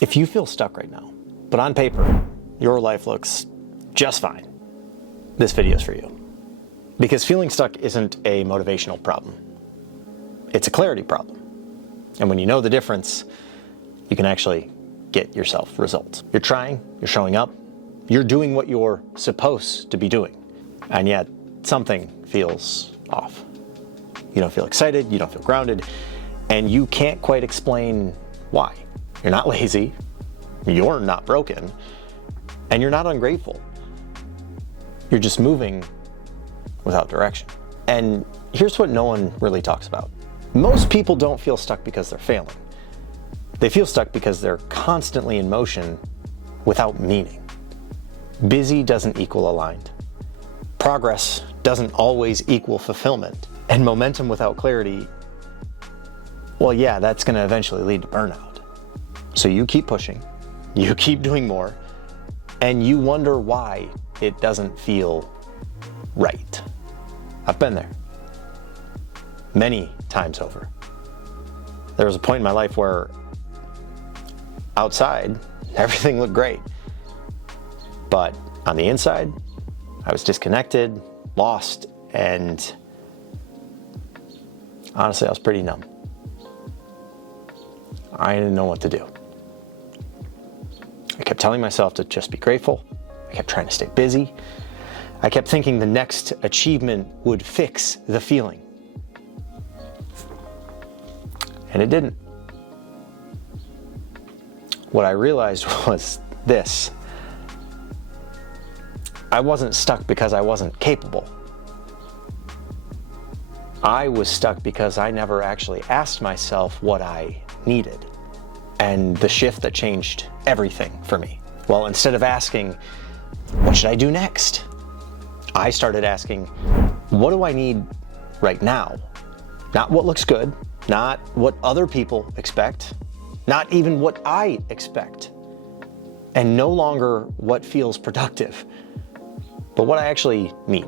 If you feel stuck right now, but on paper, your life looks just fine, this video is for you. Because feeling stuck isn't a motivational problem. It's a clarity problem. And when you know the difference, you can actually get yourself results. You're trying, you're showing up, you're doing what you're supposed to be doing. And yet something feels off. You don't feel excited, you don't feel grounded, and you can't quite explain why. You're not lazy, you're not broken, and you're not ungrateful. You're just moving without direction. And here's what no one really talks about. Most people don't feel stuck because they're failing. They feel stuck because they're constantly in motion without meaning. Busy doesn't equal aligned. Progress doesn't always equal fulfillment. And momentum without clarity, well, yeah, that's going to eventually lead to burnout. So you keep pushing, you keep doing more, and you wonder why it doesn't feel right. I've been there many times over. There was a point in my life where outside, everything looked great. But on the inside, I was disconnected, lost, and honestly, I was pretty numb. I didn't know what to do. I kept telling myself to just be grateful. I kept trying to stay busy. I kept thinking the next achievement would fix the feeling. And it didn't. What I realized was this. I wasn't stuck because I wasn't capable. I was stuck because I never actually asked myself what I needed. And the shift that changed everything for me. Well, instead of asking, what should I do next? I started asking, what do I need right now? Not what looks good, not what other people expect, not even what I expect, and no longer what feels productive, but what I actually need.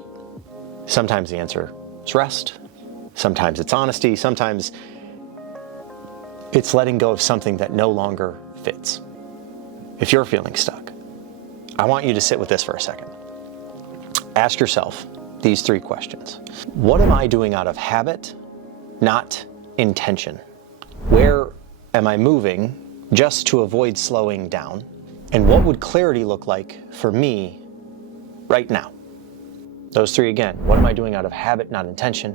Sometimes the answer is rest. Sometimes it's honesty. Sometimes it's letting go of something that no longer fits. If you're feeling stuck, I want you to sit with this for a second. Ask yourself these 3 questions. What am I doing out of habit, not intention? Where am I moving just to avoid slowing down? And what would clarity look like for me right now? Those 3 again. What am I doing out of habit, not intention?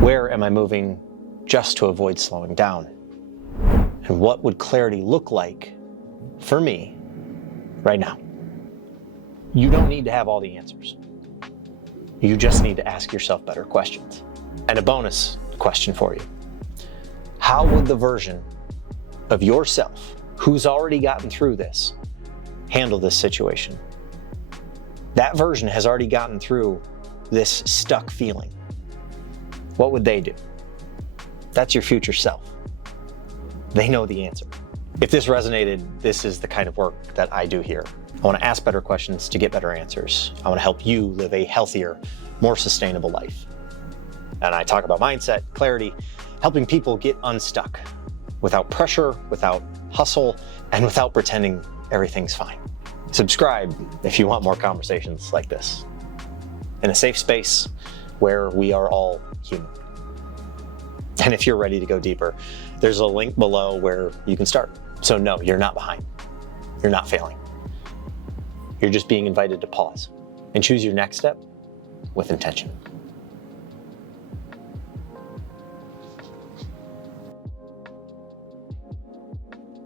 Where am I moving just to avoid slowing down? And what would clarity look like for me right now? You don't need to have all the answers. You just need to ask yourself better questions. And a bonus question for you. How would the version of yourself who's already gotten through this handle this situation? That version has already gotten through this stuck feeling. What would they do? That's your future self. They know the answer. If this resonated, this is the kind of work that I do here. I want to ask better questions to get better answers. I want to help you live a healthier, more sustainable life. And I talk about mindset, clarity, helping people get unstuck without pressure, without hustle, and without pretending everything's fine. Subscribe if you want more conversations like this in a safe space where we are all human. And if you're ready to go deeper, there's a link below where you can start. So no, you're not behind. You're not failing. You're just being invited to pause and choose your next step with intention.